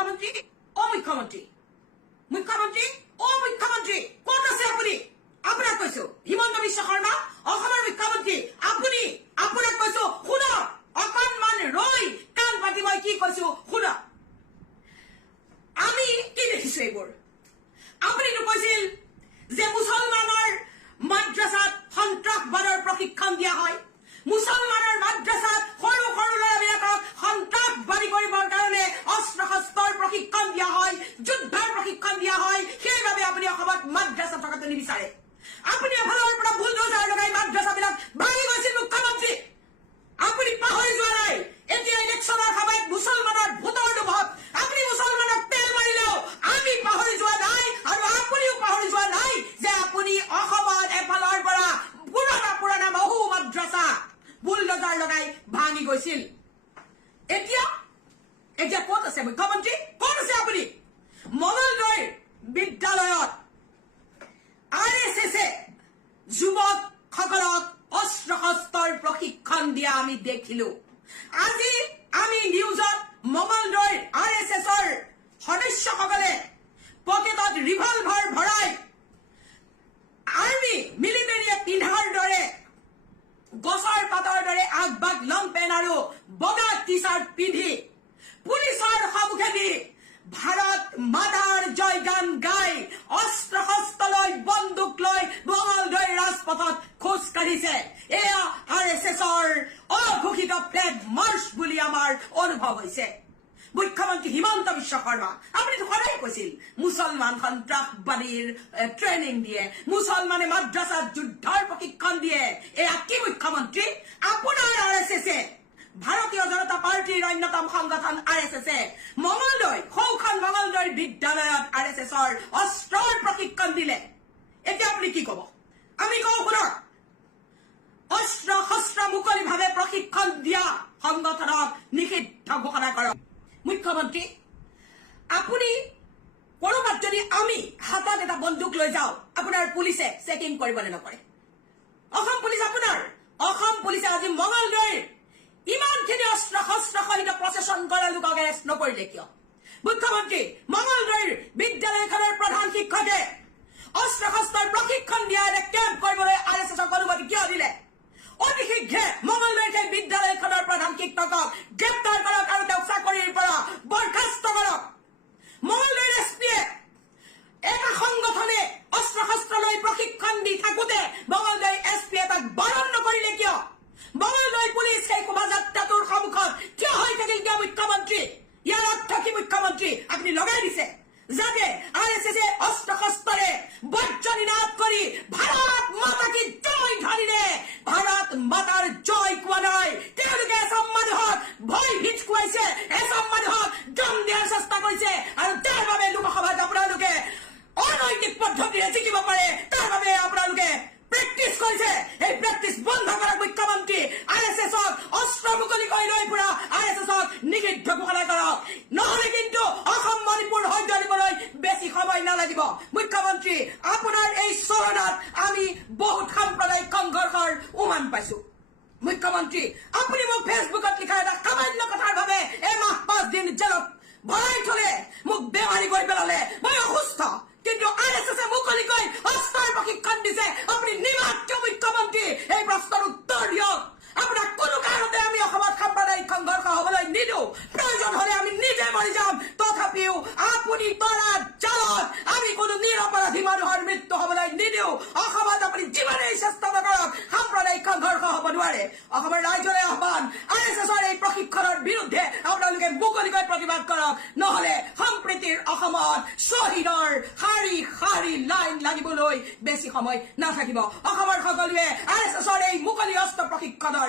মুখ্যমন্ত্ৰী মুখ্যমন্ত্ৰী ক'ত আছে আপুনি? আপোনাক কৈছো হিমন্ত বিশ্ব শৰ্মা অসমৰ মুখ্যমন্ত্ৰী আপুনি, আপোনাক কৈছো শুনক, অকণমান ৰৈ কাণ পাতি মই কি কৈছো শুনক। আমি কি দেখিছো এইবোৰ? আপুনিতো কৈছিল যে মুছলমানৰ মাদ্ৰাছাত সন্ত্ৰাসবাদৰ প্ৰশিক্ষণ দিয়া হয়, মুছলমানৰ মাদ্ৰাছাত সৰু সৰু ল'ৰাবিলাকক সন্ত্ৰাসবাদী কৰিবৰ কাৰণে অস্ত্ৰ শস্ত্ৰৰ প্ৰশিক্ষণ দিয়া হয়, যুদ্ধৰ প্ৰশিক্ষণ দিয়া হয়, সেইবাবে আপুনি অসমত মাদ্ৰাছা থকাটো নিবিচাৰে। আপুনি এফালৰ পৰা বুলডোজাৰ লগাই মাদ্ৰাছাবিলাক ভাঙি গৈছিল মুখ্যমন্ত্ৰী। আপুনি পাহৰি যোৱা নাই এতিয়া ইলেকশ্যনৰ সময়ত মুছলমানৰ ভোটৰ লোভত আপুনি মুছলমানক তেল মাৰিলেও আমি পাহৰি যোৱা নাই, আৰু আপুনিও পাহৰি যোৱা নাই যে আপুনি অসমত এফালৰ পৰা পুৰণা বহু মাদ্ৰাছা বুলডোজাৰ লগাই ভাঙি গৈছিল। এতিয়া ক'ত আছে মুখ্যমন্ত্ৰী? ক'ত আছে আপুনি? মঙলদৈৰ বিদ্যালয়ত RSSে যুৱকসকলক অস্ত্ৰ শস্ত্ৰৰ প্ৰশিক্ষণ দিয়া আমি দেখিলো। আজি আমি নিউজত মঙলদৈৰ RSSৰ সদস্যসকলে পকেটত ৰিভলভাৰ ভৰাই আৰ্মি মিলিটাৰীয়ে পিন্ধাৰ দৰে গছৰ পাতৰ দৰে আগবাগ লং পেণ্ট আৰু বগা টি চাৰ্ট পিন্ধি পুলিচৰ সন্মুখেদি ভাৰত মাতাৰ জয়গান গাই অস্ত্ৰ শস্ত্ৰ লৈ বন্দুক লৈ মঙলদৈৰ ৰাজপথত খোজ কাঢ়িছে। এয়া RSSৰ অঘোষিত ফ্লেগ মাৰ্চ বুলি আমাৰ অনুভৱ হৈছে। মুখ্যমন্ত্ৰী হিমন্ত বিশ্ব শৰ্মা আপুনিতো সদায় কৈছিল মুছলমান সন্ত্ৰাসবাদীৰ ট্ৰেইনিং দিয়ে, মুছলমানে মাদ্ৰাছাত যুদ্ধৰ প্ৰশিক্ষণ দিয়ে। এয়া কি মুখ্যমন্ত্ৰী? আপোনাৰ RSSে ভাৰতীয় জনতা পাৰ্টীৰ অন্যতম সংগঠন RSSে সৌখন মঙলদৈৰ বিদ্যালয়ত RSSৰ অস্ত্ৰৰ প্ৰশিক্ষণ দিলে। এতিয়া আপুনি কি কব? আমি কওঁ শুনক, অস্ত্ৰ শস্ত্ৰ মুকলিভাৱে প্ৰশিক্ষণ দিয়া সংগঠনক নিষিদ্ধ ঘোষণা কৰক। মুখ্যমন্ত্ৰী আপুনি কৰবাত যদি আমি হাতত এটা বন্দুক লৈ যাওঁ আপোনাৰ পুলিচে চেকিং কৰিবনে নকৰে? অসম পুলিচ আপোনাৰ, অসম পুলিচে আজি মঙলদৈৰ ইমানখিনি অস্ত্ৰ শস্ত্ৰ সহিত প্ৰচেছন কৰা লোকক এৰেষ্ট নকৰিলে কিয়? মুখ্যমন্ত্ৰী মঙলদৈৰ বিদ্যালয়খনৰ প্ৰধান শিক্ষকে অস্ত্ৰ শস্ত্ৰৰ প্ৰশিক্ষণ দিয়া এটা কেম্প কৰিবলৈ RSSক অনুমতি কিয় দিলে? অতি শীঘ্ৰে মঙলদৈৰ সেই বিদ্যালয়খনৰ প্ৰধান শিক্ষকক গ্ৰেপ্তাৰ কৰক আৰু তেওঁক চাকৰিৰ পৰা বৰ্খাস্ত কৰক। মঙলদৈৰ SPয়ে এটা সংগঠনে অস্ত্ৰ শস্ত্ৰ লৈ প্ৰশিক্ষণ দি থাকোতে মঙলদৈৰ SPয়ে তাক বাৰণ নকৰিলে কিয়? মঙলদৈ পুলিচ সেই শোভাযাত্ৰাটোৰ সন্মুখত থিয় হৈ থাকিল কিয় মুখ্যমন্ত্ৰী? ইয়াৰ অৰ্থ কি মুখ্যমন্ত্ৰী? আপুনি লগাই দিছে যাতে RSSে অস্ত্ৰ শস্ত্ৰৰে বজ্ৰ নিনাদ কৰি ভাৰত মাতা কি জয় ধ্বনিৰে ভাৰত মাতাৰ জয় কোৱা নাই, তেওঁলোকে এচাম মানুহক ভয় ভীত খুৱাইছে, এচাম মানুহক দম দিয়াৰ চেষ্টা কৰিছে, আৰু তাৰ বাবে লোকসভাত আপোনালোকে অনৈতিক পদ্ধতিৰে জিকিব পাৰে, তাৰ বাবে আপোনালোকে প্ৰেক্টিচ কৰিছে। এই প্ৰেক্টিচ বন্ধ কৰক মুখ্যমন্ত্ৰী। RSSক অস্ত্ৰ মুকলি কৰি লৈ ফুৰা RSSক নিষিদ্ধ ঘোষণা কৰক, নহলে কিন্তু অসম মণিপুৰ সহ্য দিবলৈ বেছি সময় নালাগিব। মুখ্যমন্ত্ৰী আপোনাৰ এই চৰণত আমি বহুত সাম্প্ৰদায়িক সংঘৰ্ষৰ উমান পাইছো। মুখ্যমন্ত্ৰী আপুনি মোক ফেচবুকত লিখা এটা সামান্য কথাৰ বাবে এমাহ 5 দিন জেলত ভৰাই থলে, মোক বেমাৰী কৰি পেলালে, মই অসুস্থ, কিন্তু RSSে মুকলিকৈ অস্ত্ৰৰ প্ৰশিক্ষণ দিছে। আপুনি নিমাত কিয় মুখ্যমন্ত্ৰী? এই প্ৰশ্নৰ উত্তৰ দিয়ক। আপোনাক কোনো কাৰণতে আমি অসমত সাম্প্ৰদায়িক সংঘৰ্ষ হবলৈ নিদিওঁ, প্ৰয়োজন হলে আমি নিজে মৰি যাম, তথাপিও আপুনি তৰা জালত আমি কোনো নিৰপৰাধী মানুহৰ মৃত্যু হবলৈ নিদিওঁ। অসমত আপুনি যিমানেই চেষ্টা নকৰক সাম্প্ৰদায়িক সংঘৰ্ষ হব নোৱাৰে। অসমৰ ৰাইজলৈ আহ্বান, RSSৰ এই প্ৰশিক্ষণৰ বিৰুদ্ধে আপোনালোকে মুকলিকৈ প্ৰতিবাদ কৰক, নহলে সম্প্ৰীতিৰ অসমত শ্বহীদৰ শাৰী শাৰী লাইন লাগিবলৈ বেছি সময় নাথাকিব। অসমৰ সকলোৱে RSSৰ এই মুকলি অস্ত্ৰ প্ৰশিক্ষণৰ